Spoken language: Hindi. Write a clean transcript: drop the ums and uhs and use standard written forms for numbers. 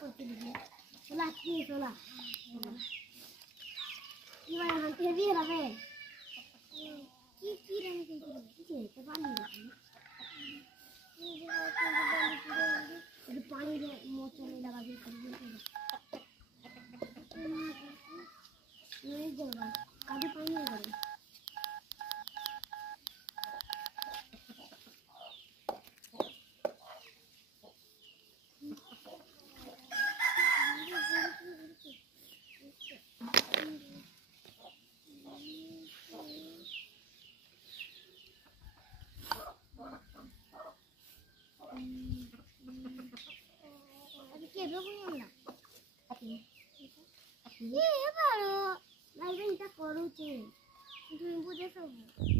করতে দিবি ওলা কি ওলা কি ভাই হাতে দিয়ে রাখে কি রঙ কি তো পানি ये पानी में मोचने लगा दे कर नहीं जलवा आगे पानी नहीं करो ये बारो लाइव इंटा करूचे तुम बुझे सब